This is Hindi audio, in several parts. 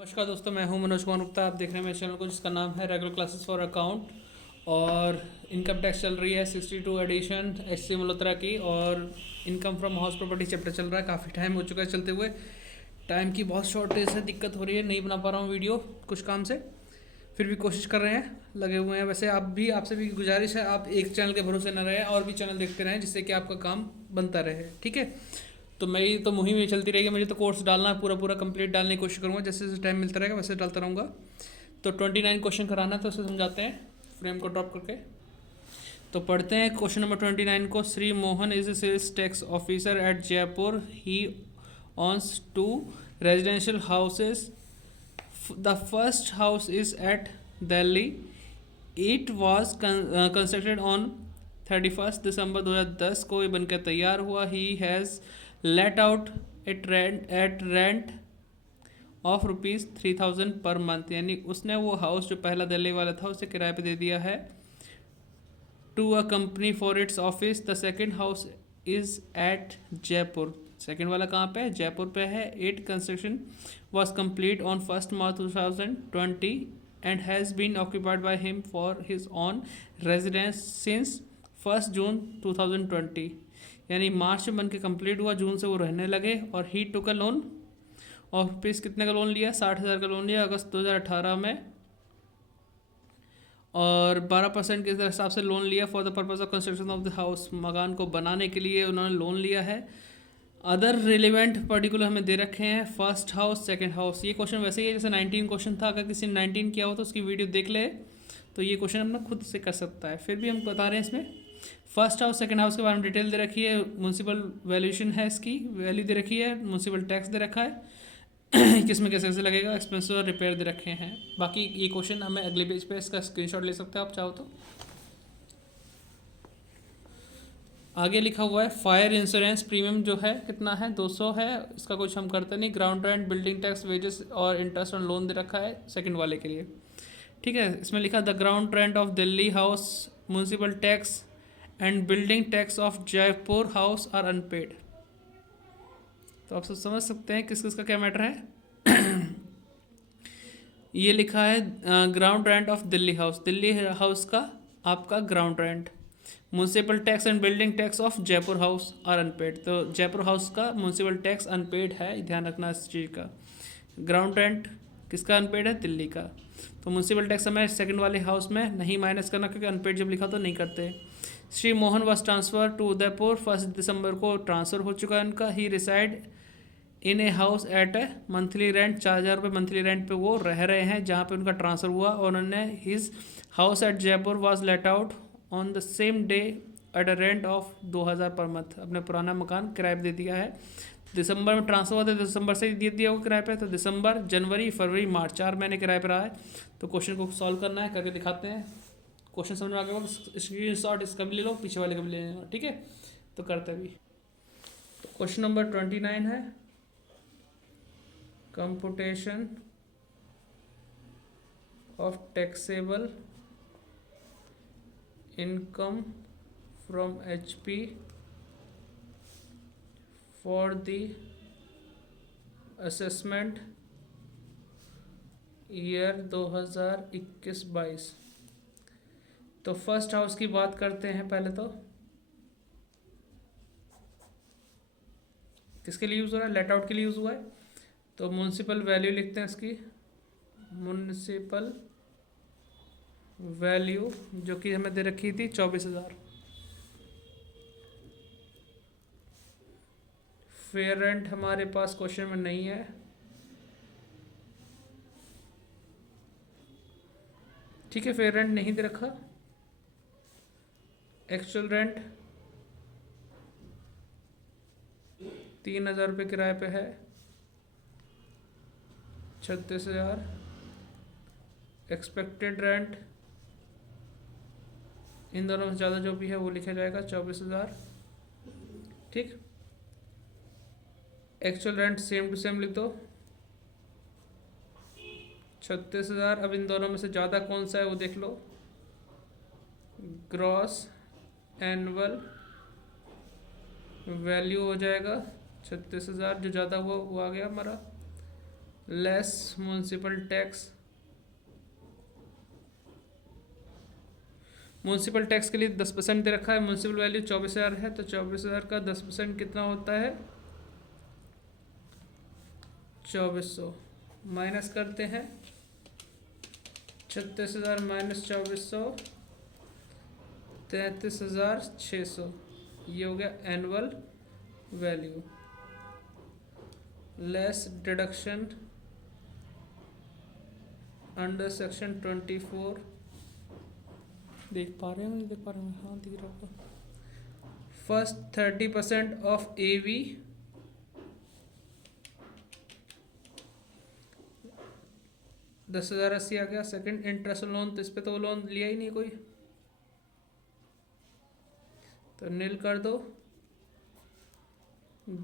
नमस्कार दोस्तों, मैं हूं मनोज कुमार गुप्ता। आप देख रहे हैं मेरे चैनल को जिसका नाम है रेगुलर क्लासेस फॉर अकाउंट। और इनकम टैक्स चल रही है 62 एडिशन एच.सी. मल्होत्रा की, और income from house property chapter चल रहा है। काफ़ी टाइम हो चुका है चलते हुए, टाइम की बहुत शॉर्टेज है, दिक्कत हो रही है, नहीं बना पा रहा हूँ वीडियो कुछ काम से। फिर भी कोशिश कर रहे हैं, लगे हुए हैं। वैसे आप भी, आपसे भी गुजारिश है, आप एक चैनल के भरोसे न रहें और भी चैनल देखते रहें, जिससे कि आपका काम बनता रहे। ठीक है, तो मेरी तो मुहिम ये चलती रहेगी। मुझे तो कोर्स डालना है, पूरा पूरा कंप्लीट डालने की कोशिश करूँगा। जैसे जैसे टाइम मिलता रहेगा वैसे डालता रहूँगा। तो 29 क्वेश्चन कराना, तो उसे समझाते हैं फ्रेम को ड्रॉप करके। तो पढ़ते हैं क्वेश्चन नंबर 29 को। Shri Mohan is a sales tax officer at Jaipur. He owns two residential houses. The first house is at Delhi. It was constructed on 31 December 2010 को ये बनकर तैयार हुआ। He has let out at rent of ₹3000 per month, यानी उसने वो हाउस जो पहला दिल्ली वाला था उसे किराए पे दे दिया है to a company for its office. The second house is at Jaipur. Second वाला कहाँ पे है? जयपुर पे है। It construction was complete on 1 March 2020 and has been occupied by him for his own residence since 1 जून 2020। यानी मार्च में बन के कम्प्लीट हुआ, जून से वो रहने लगे। और ही टुक अ लोन, और रुपीज़ कितने का लोन लिया? 60,000 का लोन लिया अगस्त 2018 में। और 12% के हिसाब से लोन लिया for the purpose of construction of the house. मकान को बनाने के लिए उन्होंने लोन लिया है। अदर रिलेवेंट पर्टिकुलर हमें दे रखे हैं, फर्स्ट हाउस, सेकंड हाउस। ये क्वेश्चन वैसे ही है जैसे 19 क्वेश्चन था। अगर किसी ने 19 किया हो तो उसकी वीडियो देख ले, तो ये क्वेश्चन अपना खुद से कर सकता है। फिर भी हम बता रहे हैं इसमें फर्स्ट हाउस सेकंड हाउस के बारे में डिटेल दे रखी है। म्यूनसिपल वैल्यूएशन है, इसकी वैल्यू दे रखी है। म्यूनसिपल टैक्स दे रखा है किसमें कैसे कैसे लगेगा, एक्सपेंसिव और रिपेयर दे रखे हैं। बाकी ये क्वेश्चन हमें अगले पेज पे इसका स्क्रीनशॉट ले सकते हो आप चाहो तो। आगे लिखा हुआ है फायर इंश्योरेंस प्रीमियम जो है कितना है? 200 है। इसका कुछ हम करते नहीं। Ground rent, building tax, wages और इंटरेस्ट ऑन लोन दे रखा है सेकंड वाले के लिए। ठीक है, इसमें लिखा the ground rent of Delhi house, municipal tax and building tax of Jaipur house are unpaid. तो आप सब समझ सकते हैं किस किस का क्या मैटर है। ये लिखा है ground rent of Delhi house, Delhi house का आपका ground rent. Municipal tax and building tax of Jaipur house are unpaid. तो जयपुर हाउस का म्यूनसिपल टैक्स अनपेड है, ध्यान रखना इस चीज़ का। ग्राउंड रेंट किसका अनपेड है? दिल्ली का। तो म्यूनसिपल टैक्स हमें सेकंड वाले हाउस में नहीं माइनस करना, क्योंकि अनपेड जब लिखा तो नहीं करते। Shri Mohan was transfer to Udaipur 1 दिसंबर को ट्रांसफ़र हो चुका है उनका। He reside in a house at a monthly rent, 4,000 रुपये मंथली रेंट पे वो रह रहे हैं जहाँ पे उनका ट्रांसफ़र हुआ। और उन्होंने his house at Jaipur was let out on the same day at a rent of 2,000 per month. अपने पुराना मकान किराए पे दे दिया है। दिसंबर में ट्रांसफ़र हुआ था, दिसंबर से ही दे दिया होगा किराए पे। तो दिसंबर, जनवरी, फरवरी, मार्च 4 महीने किराए पे रहा है। तो क्वेश्चन को सॉल्व करना है, करके दिखाते हैं। क्वेश्चन समझ में आ गया, स्क्रीन शॉट इसका भी ले लो, पीछे वाले का भी ले लेना। ठीक है, तो करते भी। तो क्वेश्चन नंबर 29 है computation of taxable income from HP for the assessment year 2021-22। तो फर्स्ट हाउस की बात करते हैं पहले। तो किसके लिए यूज़ हो रहा है? लेट आउट के लिए यूज़ हुआ है। तो म्यूनसिपल वैल्यू लिखते हैं इसकी। म्यूनसिपल वैल्यू जो कि हमें दे रखी थी 24,000। फेयर रेंट हमारे पास क्वेश्चन में नहीं है। ठीक है, फेयर रेंट नहीं दे रखा। एक्चुअल रेंट 3,000 रुपये किराए पे है। 36,000। एक्सपेक्टेड रेंट इन दोनों में ज़्यादा जो भी है वो लिखा जाएगा 24,000। ठीक, actual rent same to same लिख दो 36,000। अब इन दोनों में से ज़्यादा कौन सा है वो देख लो। ग्रॉस एनुअल वैल्यू हो जाएगा 36,000, जो ज़्यादा हुआ वो आ गया हमारा less municipal tax. Municipal tax के लिए 10% दे रखा है, म्यूनसिपल वैल्यू 24,000 है, तो 24,000 का 10% कितना होता है 2400। माइनस करते हैं 36,000 माइनस 2400 33,600, ये हो गया annual value. Less deduction under section 24, देख पा रहे हैं, मुझे देख पा रहे हैं, हाँ दिख रहा होगा। फर्स्ट 30% ऑफ AV, $10,080 आ गया। सेकंड इंटरेस्ट लोन, तो इस पे तो लोन लिया ही नहीं कोई, तो नील कर दो।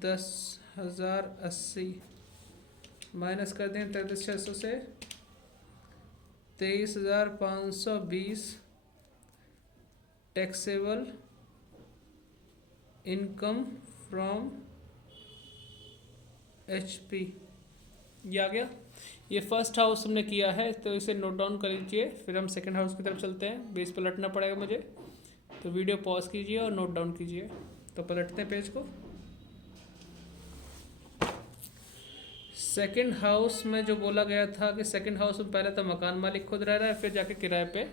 10,080 माइनस कर दें 33,600 से 23,520 टैक्सेबल इनकम फ्रॉम HP, ये आ गया। ये फर्स्ट हाउस हमने किया है, तो इसे नोट डाउन कर लीजिए। फिर हम सेकंड हाउस की तरफ चलते हैं। बेस पलटना पड़ेगा मुझे, तो वीडियो पॉज कीजिए और नोट डाउन कीजिए। तो पलटते हैं पेज को। सेकंड हाउस में जो बोला गया था कि सेकंड हाउस में पहले तो मकान मालिक खुद रह रहा है, फिर जाके किराए पे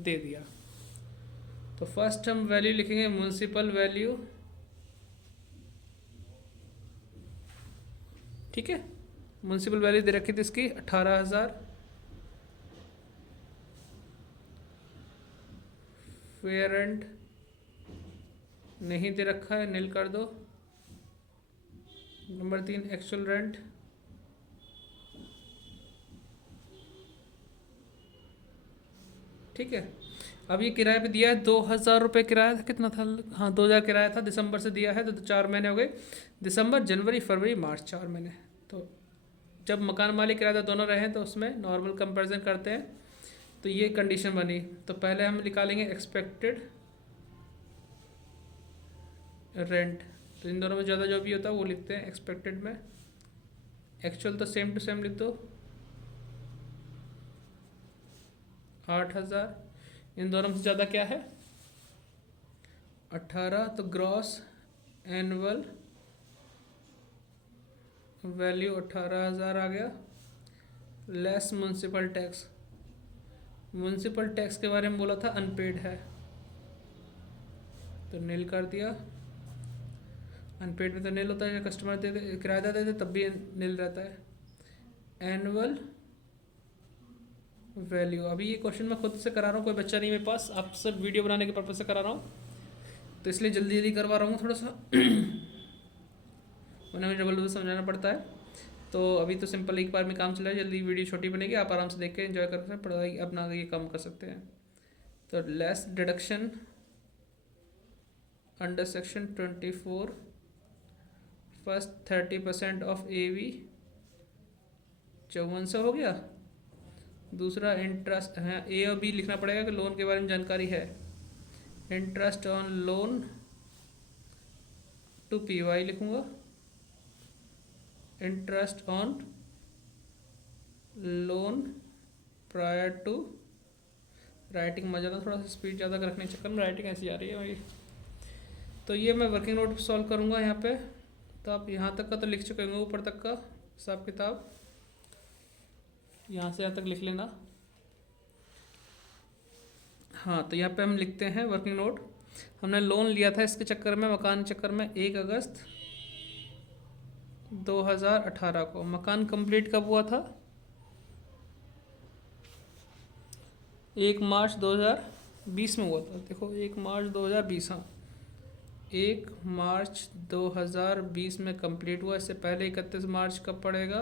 दे दिया। तो फर्स्ट हम वैल्यू लिखेंगे म्यूनसिपल वैल्यू, ठीक है। म्यूनसिपल वैल्यू दे रखी थी इसकी 18,000। फेयर रेंट नहीं दे रखा है, नील कर दो। नंबर 3 एक्चुअल रेंट, ठीक है। अब ये किराए पे दिया है 2,000 रुपये किराया था, कितना था, हाँ 2,000 किराया था, दिसंबर से दिया है, तो 4 महीने हो गए, दिसंबर जनवरी फरवरी मार्च, 4 महीने। तो जब मकान मालिक किराएदार दोनों रहें तो उसमें नॉर्मल कंपैरिजन करते हैं, तो ये कंडीशन बनी। तो पहले हम निकालेंगे एक्सपेक्टेड रेंट, तो इन दोनों में ज़्यादा जो भी होता है वो लिखते हैं एक्सपेक्टेड में। एक्चुअल तो सेम टू सेम लिख दो 8,000, इन दोनों में से ज़्यादा क्या है 18, तो ग्रॉस एनुअल वैल्यू 18,000 आ गया। Less municipal tax, municipal tax के बारे में बोला था अनपेड है, तो नील कर दिया। अनपेड में तो नील होता है, कस्टमर दे किराएदार देते तब भी नील रहता है। एनुअल वैल्यू, अभी ये क्वेश्चन मैं खुद से करा रहा हूँ, कोई बच्चा नहीं मेरे पास, आप सब वीडियो बनाने के पर्पज से करा रहा हूँ, तो इसलिए जल्दी जल्दी करवा रहा हूँ थोड़ा सा उन्हें मुझे डबल समझाना पड़ता है। तो अभी तो सिंपल एक बार में काम चला है, जल्दी वीडियो छोटी बनेगी, आप आराम से देख के एंजॉय कर सकते हैं, पढ़ाई अपना ये काम कर सकते हैं। तो less deduction under section 24, first 30% of AV 5400 हो गया। दूसरा इंटरेस्ट है, A और B लिखना पड़ेगा कि लोन के बारे में जानकारी है। Interest on loan to PY लिखूँगा, interest on loan prior to, writing मजा था, थोड़ा सा स्पीड ज़्यादा रखने के चक्कर में राइटिंग ऐसी आ रही है मेरी। तो ये मैं वर्किंग नोट सॉल्व करूँगा यहाँ पे, तो आप यहाँ तक का तो लिख चुके होंगे, ऊपर तक का हिसाब किताब यहाँ से यहाँ तक लिख लेना। हाँ, तो यहाँ पे हम लिखते हैं वर्किंग नोट। हमने लोन लिया था इसके चक्कर में, मकान के चक्कर में 1 अगस्त 2018 को। मकान कंप्लीट कब हुआ था 1 मार्च 2020 में हुआ था। देखो 1 मार्च 2020, हाँ 1 मार्च 2020 में कंप्लीट हुआ। इससे पहले 31 मार्च कब पड़ेगा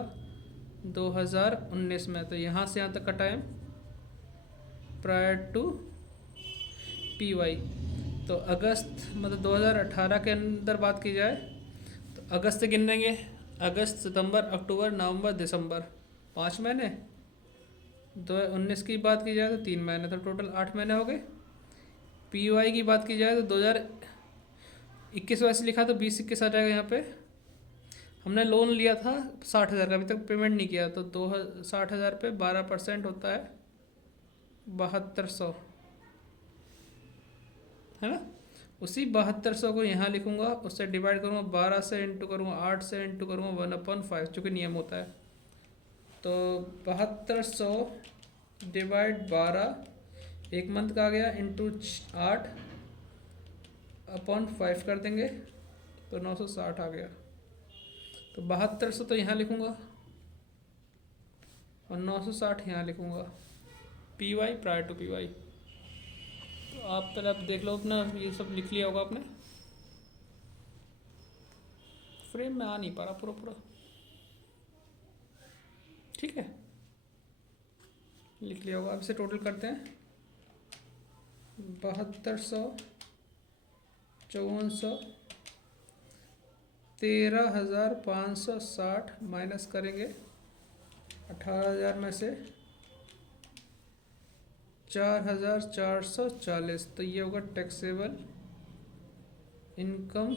2019 में। तो यहाँ से यहाँ तक का टाइम प्रायर टू PY, तो अगस्त मतलब 2018 के अंदर बात की जाए तो अगस्त से गिनेंगे, अगस्त सितंबर अक्टूबर नवंबर दिसंबर 5 महीने। 2019 की बात की जाए तो 3 महीने, तो टोटल 8 महीने हो गए। PY की बात की जाए तो 2021 वैसे लिखा तो 20-21 आ जाएगा यहाँ पे। हमने लोन लिया था 60,000 का, अभी तक पेमेंट नहीं किया, तो 60,000 पे 12% होता है 7200, है ना। उसी 7200 को यहाँ लिखूंगा, उससे डिवाइड करूँगा 12 से, इंटू करूँगा 8 से, इंटू करूँगा 1/5, चूँकि नियम होता है। तो 7200 डिवाइड 12 एक मंथ का आ गया, इंटू 8/5 कर देंगे तो 960 आ गया। तो 7200 तो यहाँ लिखूँगा और 960 यहाँ लिखूँगा, P Y prior to P Y. तो आप पहले आप देख लो अपना, ये सब लिख लिया होगा आपने। फ्रेम में आ नहीं पा रहा पूरा पूरा, ठीक है, लिख लिया होगा। अब इसे टोटल करते हैं, 7200, 5400, 13,560 माइनस करेंगे 18,000 में से 4,440, तो ये होगा taxable income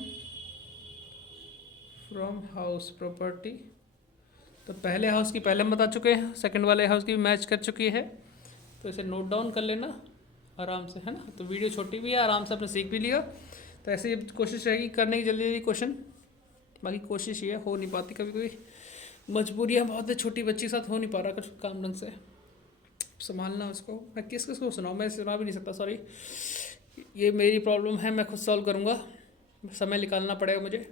from house property. तो पहले हाउस की पहले हम बता चुके हैं, सेकंड वाले हाउस की भी मैच कर चुकी है, तो इसे नोट डाउन कर लेना आराम से, है ना। तो वीडियो छोटी भी है, आराम से आपने सीख भी लिया। तो ऐसे ही कोशिश रहेगी करने की जल्दी जल्दी क्वेश्चन, बाकी कोशिश ये हो नहीं पाती, कभी कभी मजबूरियाँ बहुत है, छोटी बच्ची के साथ हो नहीं पा रहा कुछ काम ढंग से संभालना उसको। मैं किस किस को सुनाऊँ, मैं सुना भी नहीं सकता, सॉरी, ये मेरी प्रॉब्लम है, मैं खुद सॉल्व करूँगा, समय निकालना पड़ेगा मुझे।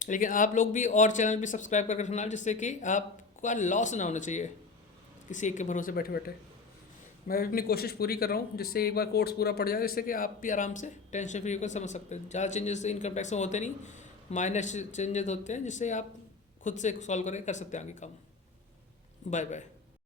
लेकिन आप लोग भी और चैनल भी सब्सक्राइब करके रखना, जिससे कि आपका लॉस ना होना चाहिए किसी एक के भरोसे बैठे बैठे। मैं अपनी कोशिश पूरी कर रहा हूँ, जिससे एक बार कोर्स पूरा पड़ जाए, जिससे कि आप भी आराम से टेंशन फ्री होकर समझ सकते हैं। ज़्यादा चेंजेस इनकम टैक्स में होते नहीं, माइनर चेंजेस होते हैं, जिससे आप खुद से सॉल्व करके कर सकते हैं आगे काम। Bye bye.